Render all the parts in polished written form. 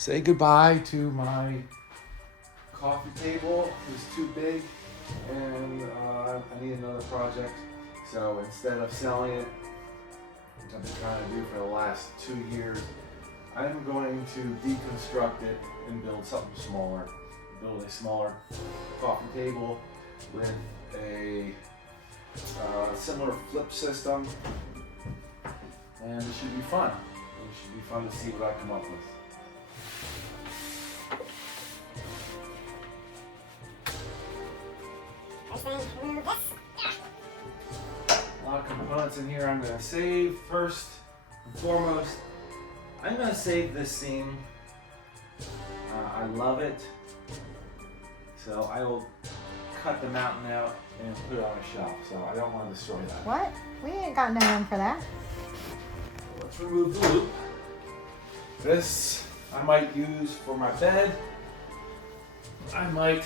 say goodbye to my coffee table. It was too big, and I need another project. So instead of selling it, which I've been trying to do for the last 2 years, I'm going to deconstruct it and build something smaller. Build a smaller coffee table with a similar flip system, and it should be fun. It should be fun to see what I come up with. First thing, remove this. A lot of components in here I'm going to save. First and foremost, I'm going to save this seam. I love it. So I will cut the mountain out and put it on a shelf. So I don't want to destroy that. What? We ain't got no room for that. Let's remove the loop. This I might use for my bed. I might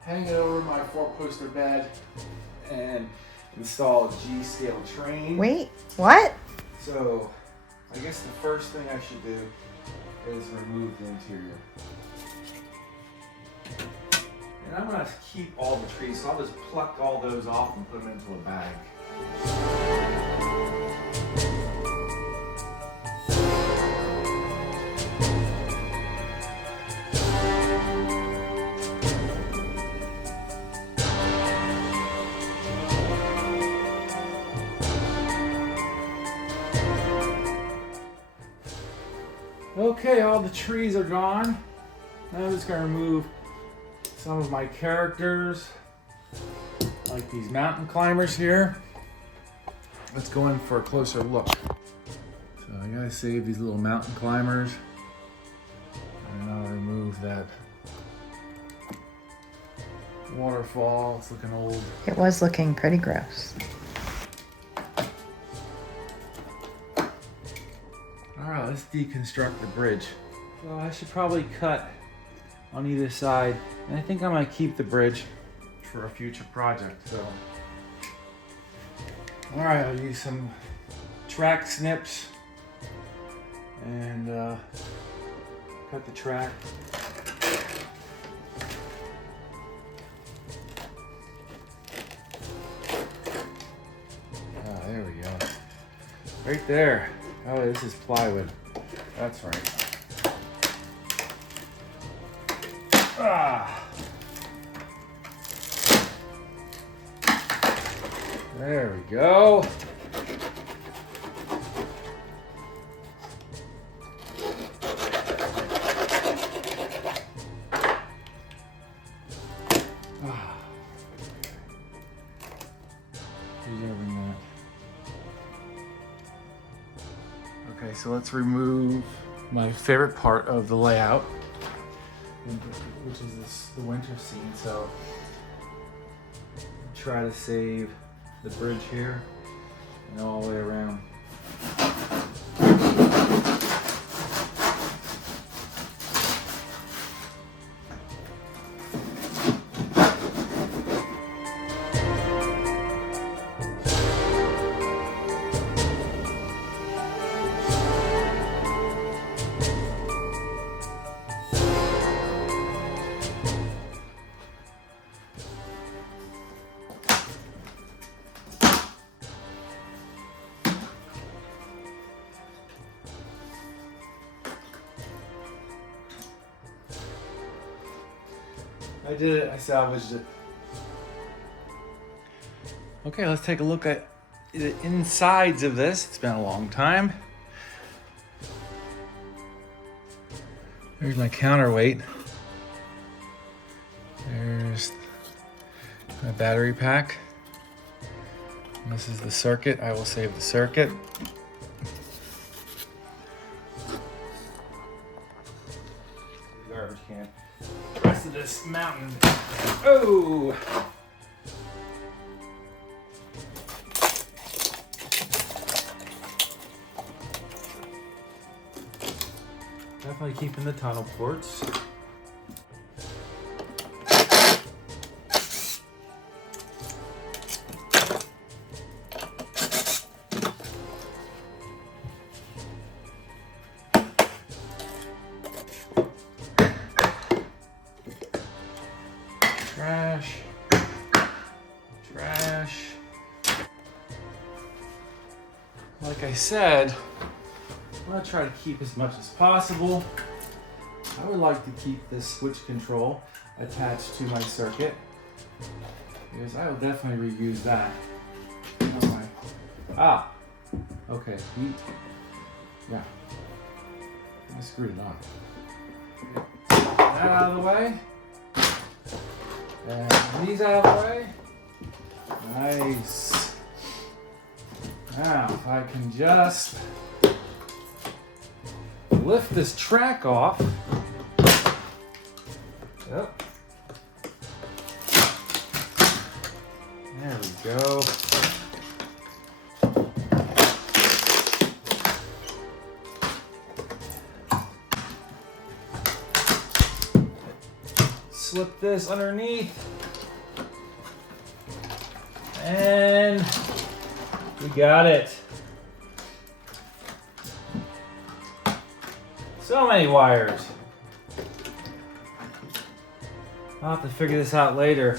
hang it over my 4-poster bed and install a G-scale train. Wait, what? So I guess the first thing I should do is remove the interior. And I'm going to keep all the trees, so I'll just pluck all those off and put them into a bag. Okay, all the trees are gone. Now I'm just going to remove some of my characters, like these mountain climbers here. Let's go in for a closer look. So I gotta save these little mountain climbers, and I'll remove that waterfall. It's looking old. It was looking pretty gross. All right, let's deconstruct the bridge. So I should probably cut on either side, and I think I'm gonna keep the bridge for a future project. So, all right, I'll use some track snips and cut the track. Ah, there we go. Right there. Oh, this is plywood. That's right. Ah. There we go. Ah. Preserving that. Okay, so let's remove my favorite part of the layout, which is the winter scene. So try to save the bridge here and all the way around. I did it, I salvaged it. Okay, let's take a look at the insides of this. It's been a long time. There's my counterweight. There's my battery pack. And this is the circuit. I will save the circuit. Garbage can. The rest of this mountain. Oh! Definitely keeping the tunnel ports. like I said, I'm gonna try to keep as much as possible. I would like to keep this switch control attached to my circuit because I will definitely reuse that. Okay. Okay. Yeah. I screwed it on. Get that out of the way. And these out of the way. Nice. Now, if I can just lift this track off. Yep. There we go. Slip this underneath. And we got it. So many wires. I'll have to figure this out later.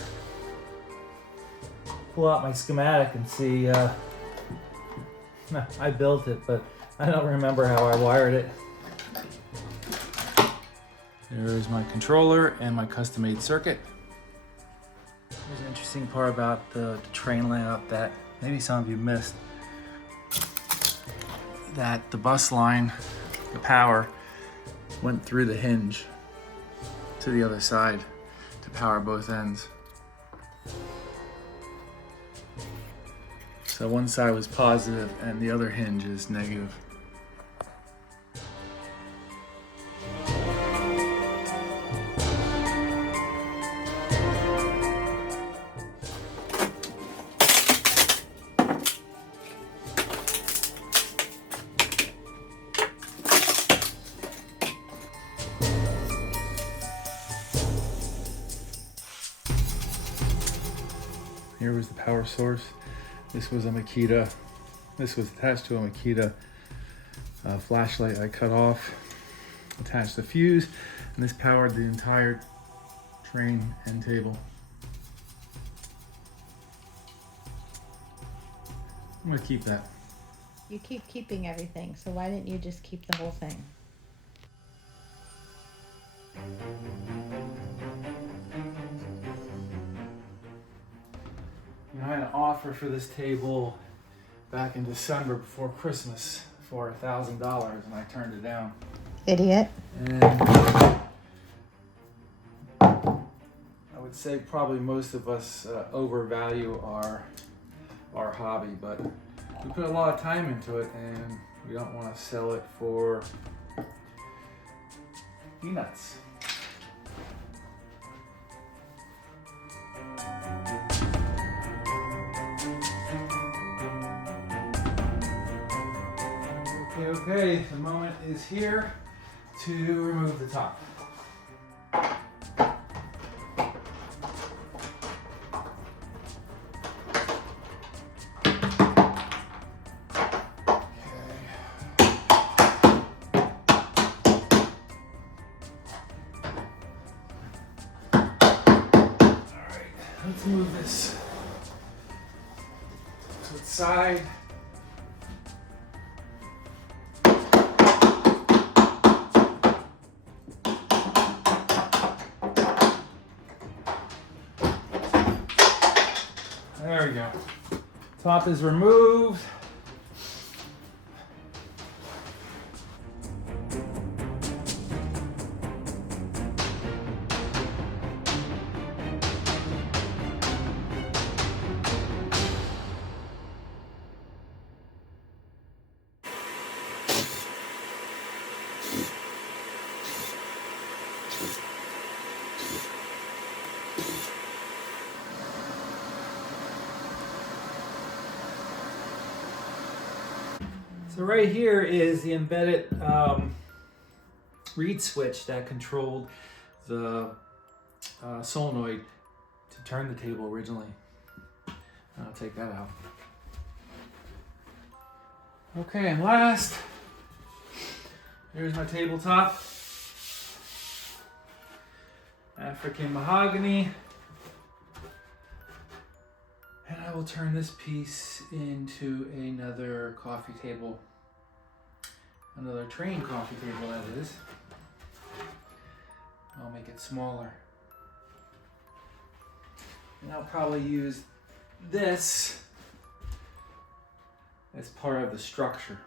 Pull out my schematic and see. I built it, but I don't remember how I wired it. There's my controller and my custom-made circuit. Here's an interesting part about the train layout that maybe some of you missed. That the bus line, the power, went through the hinge to the other side to power both ends. So one side was positive and the other hinge is negative. Here was the power source. This was a Makita. This was attached to a Makita flashlight I cut off. Attached the fuse, and this powered the entire train end table. I'm gonna keep that. You keep keeping everything, so why didn't you just keep the whole thing? I had an offer for this table back in December before Christmas for $1,000 and I turned it down. Idiot. And I would say probably most of us overvalue our hobby, but we put a lot of time into it and we don't want to sell it for peanuts. Okay, the moment is here to remove the top. Alright, let's move this to its side. There we go. Top is removed. So right here is the embedded reed switch that controlled the solenoid to turn the table originally. I'll take that out. Okay, and last, here's my tabletop. African mahogany. And I will turn this piece into another coffee table. Another train coffee table, that is. I'll make it smaller. And I'll probably use this as part of the structure.